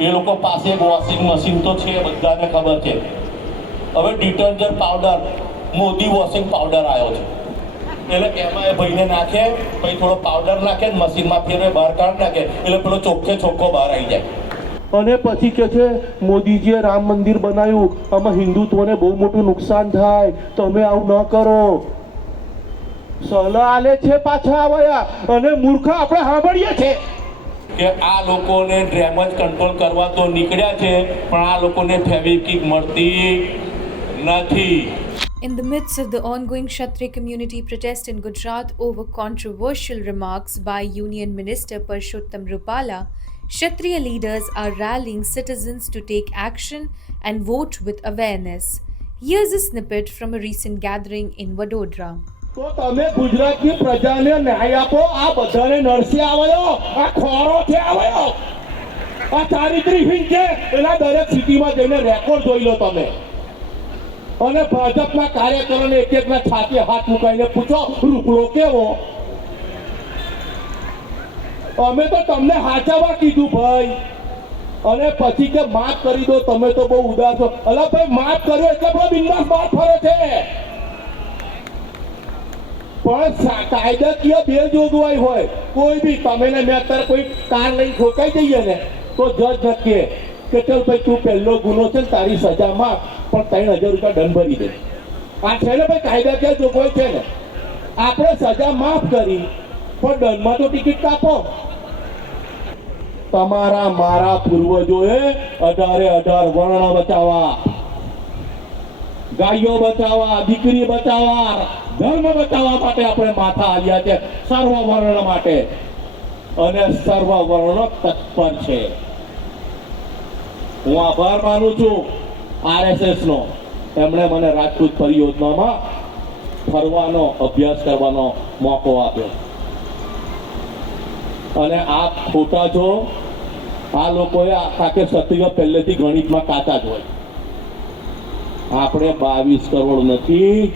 એ લોકો પાસે એક વોશિંગ મશીન તો છે, બધાને ખબર છે. હવે detergent powder, Modi washing powder આવ્યો છે, એટલે એમાં એ ભાઈને નાખે, પછી થોડો પાવડર નાખે, મશીનમાં ફેરવે, બહાર કાઢી નાખે, એટલે પેલો ચોખ્ખે ચોખ્ખો બહાર આવી જાય. અને પછી કે છે મોદીજીએ રામ મંદિર બનાવ્યું, આમાં હિન્દુત્વને બહુ મોટું નુકસાન થાય, તમે આવું ન કરો. સલાહ આલે છે પાછા આવ્યા, અને મૂર્ખ આપણે સાંભળીએ છે કે આ લોકોને ડેમેજ કંટ્રોલ કરવા તો નીકળ્યા છે, પણ આ લોકોને ફેવિક્વિક મળતી નથી. In the midst of the ongoing Kshatriya community protest in Gujarat over controversial remarks by Union Minister Parshottam Rupala, Kshatriya leaders are rallying citizens to take action and vote with awareness. Here's a snippet from a recent gathering in Vadodara. તો તમે ગુજરાતની પ્રજાને ન્યાય આપો. આ બધાને નરસી આવ્યો, આ ખોરો છે આવ્યો, આ ચારિત્ર્યહીન છે, એના દરેક સિટીમાં જઈને રેકોર્ડ જોઈ લો તમે. અને ભાજપના કાર્યકરોને એક એકના છાતી હાથ મુકાઈને પૂછો રૂપડો કેવો. અમે તો તમને હાચાવા કીધું ભાઈ, અને પછી કે માફ કરી દો, તમે તો બહુ ઉદાસ છો. અલા ભાઈ, માફ કર્યો એટલે આપણો બિંદાસ બહાર ફરે છે, પણ કાયદાકીય બે જોગવાઈ હોય કોઈ બી. તમે ને મેં અત્યારે કોઈ કાર લઈને ઠોકાઈ જઈએ ને તો જજ નક્કી કે ચલ ભાઈ તું પહેલો ગુનો છે, તારી સજા માફ, પણ 3000 રૂપિયા દંડ ભરી દે. આ છે ને ભાઈ કાયદાકીય જોગવાઈ છે ને. આપણે સજા માફ કરી, પણ દંડમાં તો ટિકિટ કાપો. તમારા મારા પૂર્વજોએ 18 વર્ણ બચાવવા, ગાયો બચાવવા, દીકરી બચાવવા, ધર્મ બચાવવા માટે આપણે માથા આવ્યા છે, સર્વ વર્ણ માટે. અને સર્વ વર્ણ તત્પર છે. હું આભાર માનું છું RSS નો. એમણે મને રાજપૂત પરિયોજનામાં ફરવાનો, અભ્યાસ કરવાનો મોકો આપ્યો. અને આ ખોટા છો. આ લોકોએ આખે ક્ષત્રિય પહેલેથી ગણિતમાં કાચા જ હોય. આપણે 22 કરોડ નથી,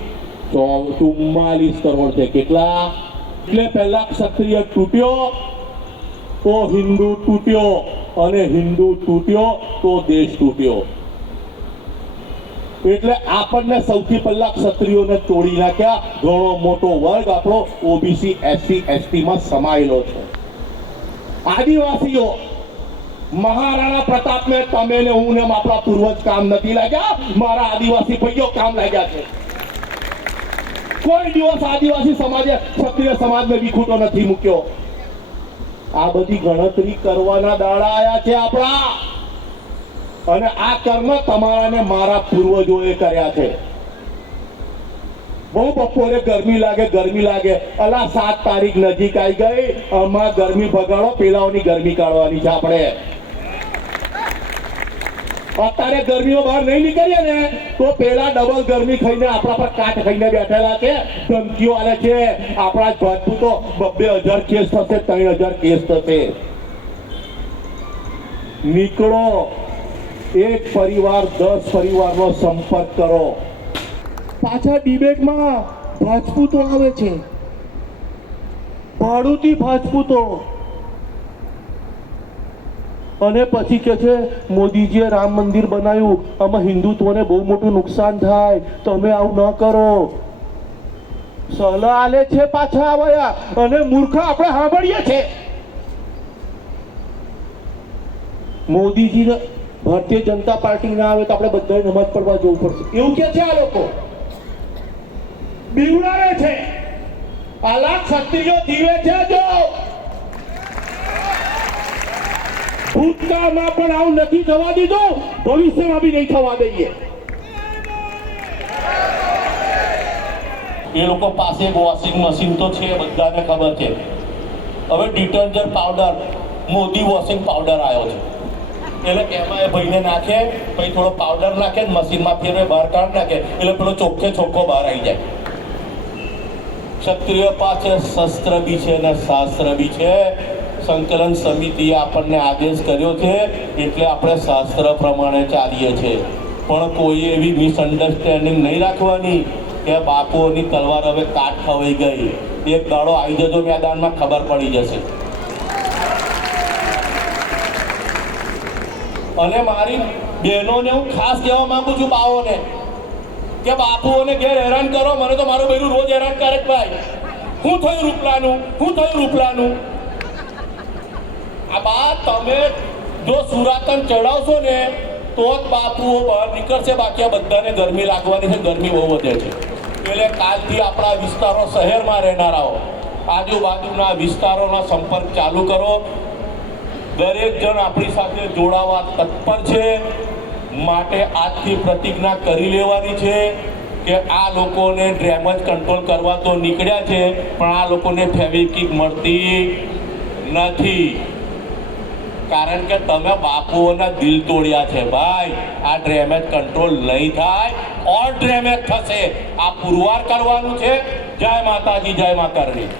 44 કરોડ છે. કેટલા? એટલે પહેલા ક્ષત્રિય તૂટ્યો તો હિન્દુ તૂટ્યો, અને હિન્દુ તૂટ્યો તો દેશ તૂટ્યો. એટલે આપણને સૌથી પહેલા ક્ષત્રિયોને તોડી નાખ્યા. ઘણો મોટો વર્ગ આપણો OBC SC ST માં સમાયેલો છે. આદિવાસીઓ, મહારાણા પ્રતાપને તમે ને હું ને આપણા પૂર્વજ કામ નથી લાગ્યા, મારા આદિવાસી ભાઈઓ કામ લાગ્યા છે. કોઈ દિવસ આદિવાસી સમાજે ક્ષત્રિય સમાજને વિખૂટો નથી મૂક્યો. આ બધી ગણતરી કરવાના દાડા આયા છે આપણા. અને આ કર્મ તમારા ને મારા પૂર્વજોએ કર્યા છે. બહુ બપોરે ગરમી લાગે. અલા 7 તારીખ નજીક આવી ગઈ, આમાં ગરમી ભગાડો, પેલાઓની ગરમી કાઢવાની છે આપણે. અત્યારે ગરમીઓ બહાર નહીં નીકળીએ ને તો પેલા ડબલ ગરમી ખાઈને આપણા પર કાટ ખાઈને બેઠેલા છે, ધમકીઓ આલે છે. આપણા રાજપૂતો 2000 કેસ થશે, 3000 કેસ થશે. નીકળો, એક પરિવાર 10 પરિવારનો સંપર્ક કરો. પાછા ડિબેટમાં રાજપૂતો આવે છે, ભાડુતી રાજપૂતો. અને પછી કે છે મોદીજીએ રામ મંદિર બનાવ્યું, આમાં હિન્દુત્વને બહુ મોટું નુકસાન થાય, તમે આવું ન કરો. સલાહ આલે છે પાછા આવ્યા, અને મૂર્ખ આપણે સાંભળીએ છે. મોદીજી ભારતીય જનતા પાર્ટી ના આવે તો આપણે બધાએ નમાજ પડવા જવું પડશે, એવું કે છે આ લોકો. બીવડાવે છે. આલા ક્ષત્રિયો જીવે છે. જો ભૂતકાળમાં પણ આવું નથી થવા દીધું, ભવિષ્યમાં બી નહીં થવા દઈએ. એ લોકો પાસે એક વોશિંગ મશીન તો છે, બધાને ખબર છે. હવે detergent powder, Modi washing powder આવ્યો છે, એટલે એમાં એ ભાઈને નાખે, પછી થોડો પાવડર નાખે, મશીનમાં ફેરવે, બહાર કાઢી નાખે, એટલે પેલો ચોખ્ખે ચોખ્ખો બહાર આવી જાય. ક્ષત્રિય પાસે શસ્ત્ર બી છે ને શાસ્ત્ર બી છે. સંકલન સમિતિએ આપણને આદેશ કર્યો છે, એટલે આપણે શાસ્ત્ર પ્રમાણે ચાલીએ છીએ. પણ કોઈ એવી મિસઅન્ડરસ્ટેન્ડિંગ નહીં રાખવાની કે બાપુઓની તલવાર હવે કાટ ખવાઈ ગઈ. એક દાડો આવી જજો મેદાનમાં, ખબર પડી જશે. અને મારી બહેનોને હું ખાસ કહેવા માંગુ છું, બાઓને, કે બાપુઓને ઘેર હેરાન કરો. મને તો મારું બહેરું રોજ હેરાન કરે ભાઈ. હું થયું રૂપલાનું. આ બા તમે જો સુરાતન ચડાવશો ને તો જ બાપુઓ બહાર નીકળશે, બાકી આ બધાને ગરમી લાગવાની છે. ગરમી બહુ વધે છે. એટલે કાલથી આપણા વિસ્તારો, શહેરમાં રહેનારાઓ, આજુબાજુના વિસ્તારોનો સંપર્ક ચાલુ કરો. દરેક જણ આપણી સાથે જોડાવા તત્પર છે. માટે આજથી પ્રતિજ્ઞા કરી લેવાની છે કે આ લોકોને ડેમેજ કંટ્રોલ કરવા તો નીકળ્યા છે, પણ આ લોકોને ફેવિક્વિક મળતી નથી. કારણ કે તમે બાપુઓના દિલ તોડ્યા છે ભાઈ. આ ડેમેજ કંટ્રોલ નહીં થાય, ઓર ડેમેજ થશે. આ પુરવાર કરવાનું છે. જય માતાજી, જય માતા રાણી.